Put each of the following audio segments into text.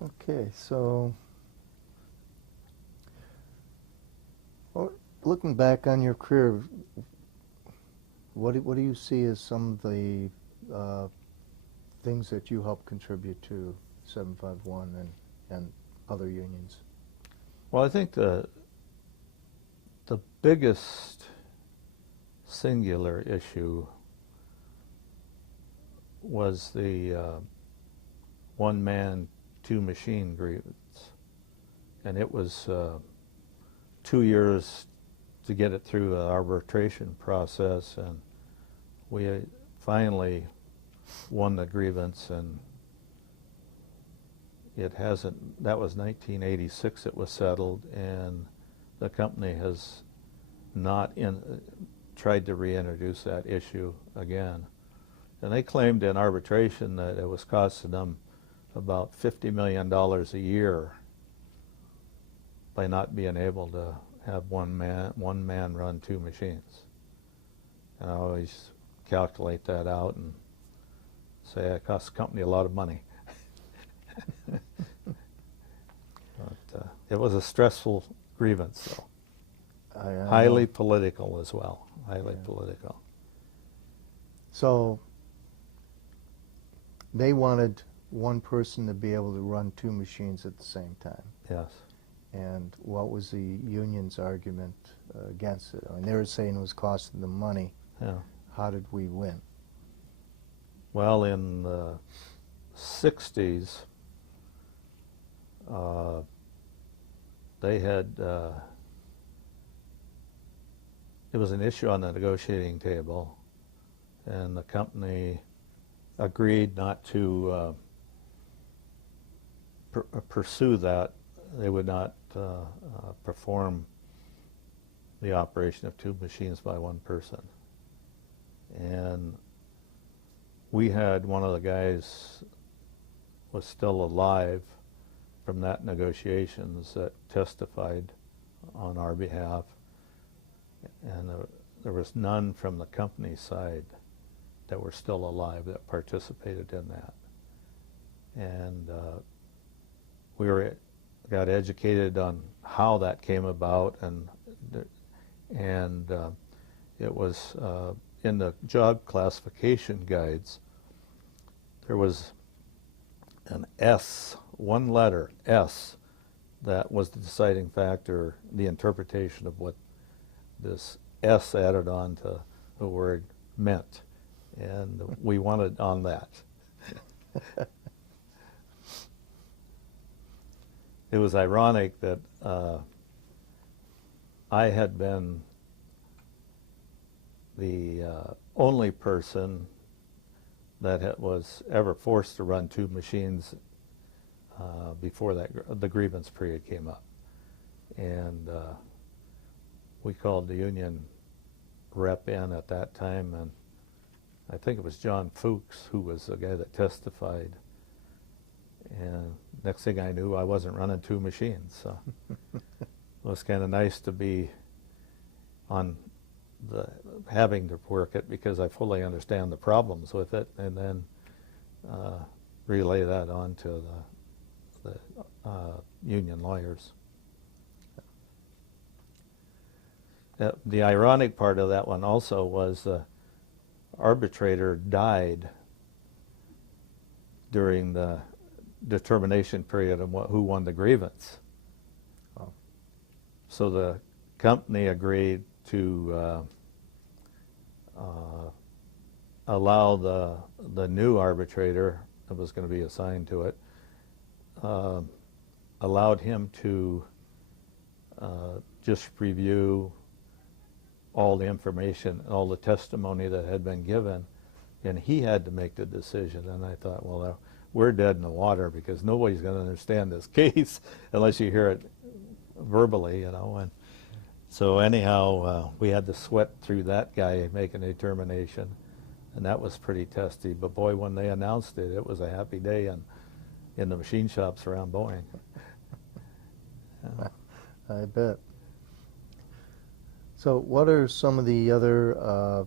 Okay, so looking back on your career, what do you see as some of the things that you helped contribute to 751 and other unions? Well, I think the biggest singular issue was the one-man, two-machine grievance. And it was 2 years to get it through the arbitration process, and we finally won the grievance, and it hasn't, that was 1986 it was settled, and the company has not tried to reintroduce that issue again. And they claimed in arbitration that it was costing them about $50 million a year by not being able to have one man run two machines. And I always calculate that out and say it costs the company a lot of money. But it was a stressful grievance, though. Highly political as well. Highly political. So they wanted one person to be able to run two machines at the same time. Yes. And what was the union's argument against it? I mean, they were saying it was costing them money. Yeah. How did we win? Well, in the 60s, they had, it was an issue on the negotiating table, and the company agreed not to pursue that. They would not perform the operation of two machines by one person. And we had one of the guys was still alive from that negotiations that testified on our behalf, and there was none from the company side that were still alive that participated in that. And we got educated on how that came about, and it was in the job classification guides. There was an S, one letter, S, that was the deciding factor, the interpretation of what this S added on to the word meant. And we wanted on that. It was ironic that I had been the only person that was ever forced to run two machines before the grievance period came up. And we called the union rep in at that time, and I think it was John Fuchs who was the guy that testified. And next thing I knew, I wasn't running two machines. So it was kind of nice to be on having to work it, because I fully understand the problems with it, and then relay that on to the union lawyers. The ironic part of that one also was the arbitrator died during the determination period of who won the grievance. Oh. So the company agreed to allow the new arbitrator that was going to be assigned to it, allowed him to just review all the information, all the testimony that had been given, and he had to make the decision. And I thought, well, we're dead in the water, because nobody's going to understand this case unless you hear it verbally, you know. And so anyhow, we had to sweat through that guy making a determination, and that was pretty testy. But boy, when they announced it, it was a happy day in the machine shops around Boeing. Yeah. I bet. So what are some of the other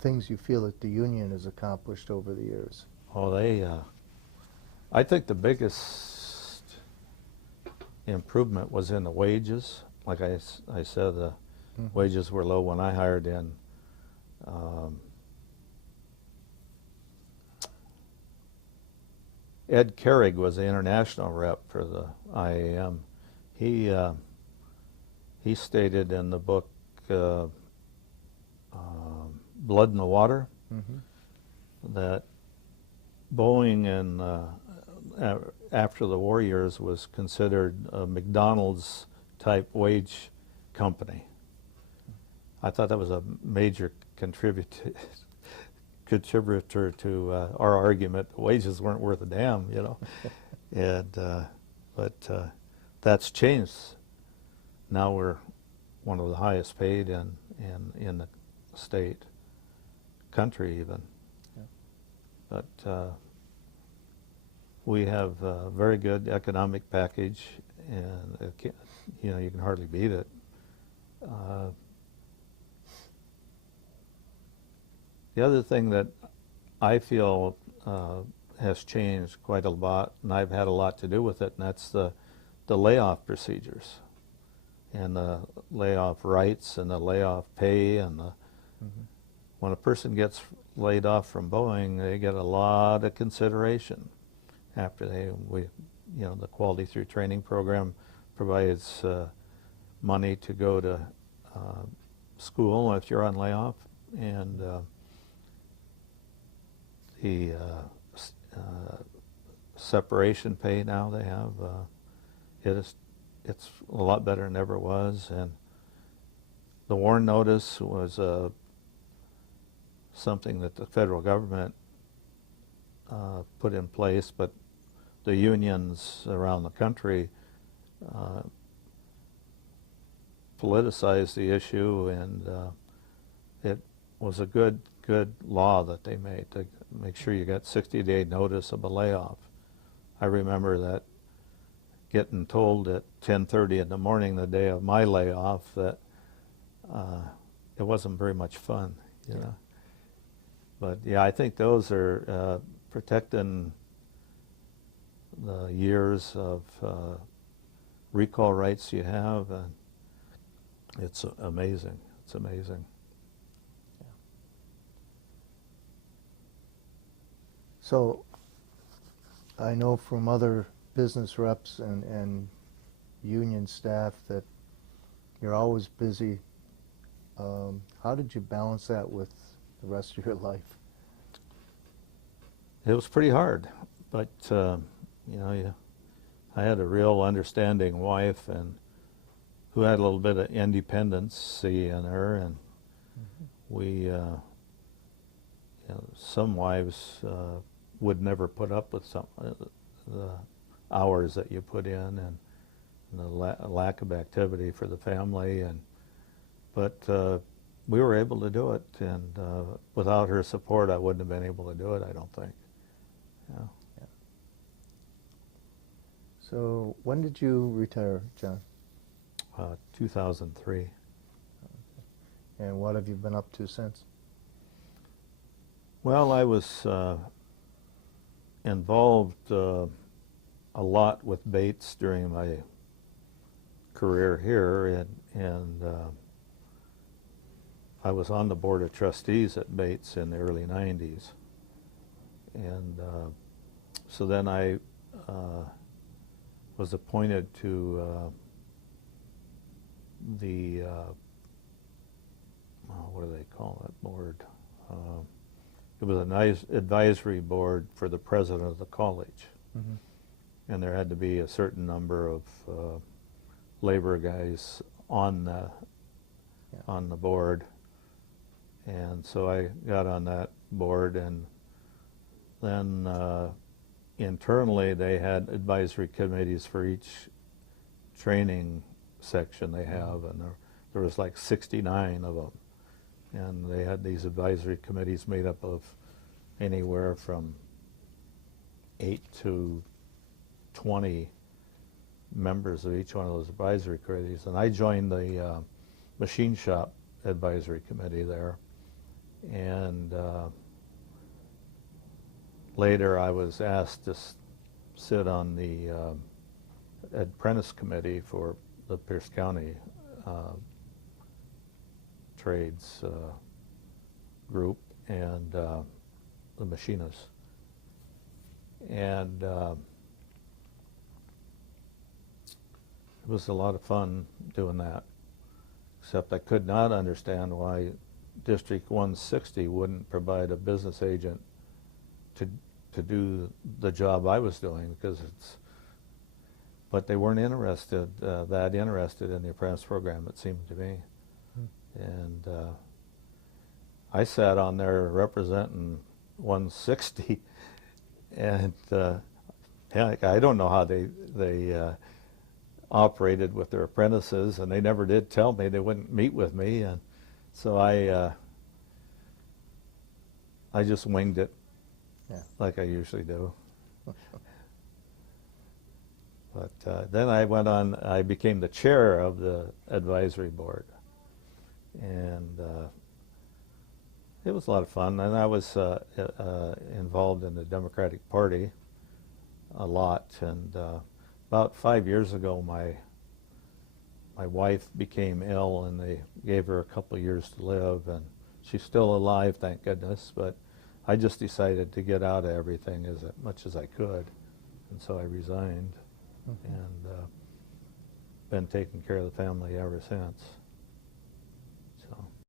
things you feel that the union has accomplished over the years? Oh, I think the biggest improvement was in the wages. Like I said, the wages were low when I hired in. Ed Carrig was the international rep for the IAM. He stated in the book Blood in the Water that Boeing and after the war years was considered a McDonald's type wage company. I thought that was a major contributor to our argument. Wages weren't worth a damn, you know. And but that's changed. Now we're one of the highest paid in the state, country even. Yeah. But we have a very good economic package, and you know, you can hardly beat it. The other thing that I feel has changed quite a lot, and I've had a lot to do with it, and that's the layoff procedures, and the layoff rights, and the layoff pay, and the when a person gets laid off from Boeing, they get a lot of consideration after you know, the Quality Through Training program provides money to go to school if you're on layoff, and the separation pay now they have, it's a lot better than ever was, and the WARN notice was something that the federal government put in place, but the unions around the country politicized the issue, and it was a good law that they made to make sure you got 60-day notice of a layoff. I remember that getting told at 10:30 in the morning the day of my layoff that it wasn't very much fun, you know. But yeah, I think those are protecting the years of recall rights you have, and it's amazing. It's amazing. Yeah. So I know from other business reps and union staff that you're always busy. How did you balance that with the rest of your life? It was pretty hard, but you know, I had a real understanding wife, and who had a little bit of independency in her, and we, you know, some wives would never put up with some the hours that you put in, and the lack of activity for the family, but we were able to do it, and without her support I wouldn't have been able to do it, I don't think. Yeah. Yeah. So when did you retire, John? 2003. Okay. And what have you been up to since? Well, I was involved a lot with Bates during my career here, and I was on the board of trustees at Bates in the early 90s, and so then I was appointed to the what do they call that board? It was a nice advisory board for the president of the college, and there had to be a certain number of labor guys on the board, and so I got on that board, and then internally they had advisory committees for each training section they have, and there was like 69 of them, and they had these advisory committees made up of anywhere from 8 to 20 members of each one of those advisory committees, and I joined the machine shop advisory committee there, and later I was asked to sit on the apprentice committee for the Pierce County trades group and the machinists. And it was a lot of fun doing that, except I could not understand why District 160 wouldn't provide a business agent to do the job I was doing, because but they weren't interested, that interested in the apprentice program, it seemed to me. And I sat on there representing 160, and heck, I don't know how they operated with their apprentices, and they never did tell me. They wouldn't meet with me, and so I just winged it, like I usually do. But then I went on. I became the chair of the advisory board, and it was a lot of fun. And I was involved in the Democratic Party a lot. And about 5 years ago, my wife became ill, and they gave her a couple of years to live, and she's still alive, thank goodness. But I just decided to get out of everything as much as I could, and so I resigned, and been taking care of the family ever since.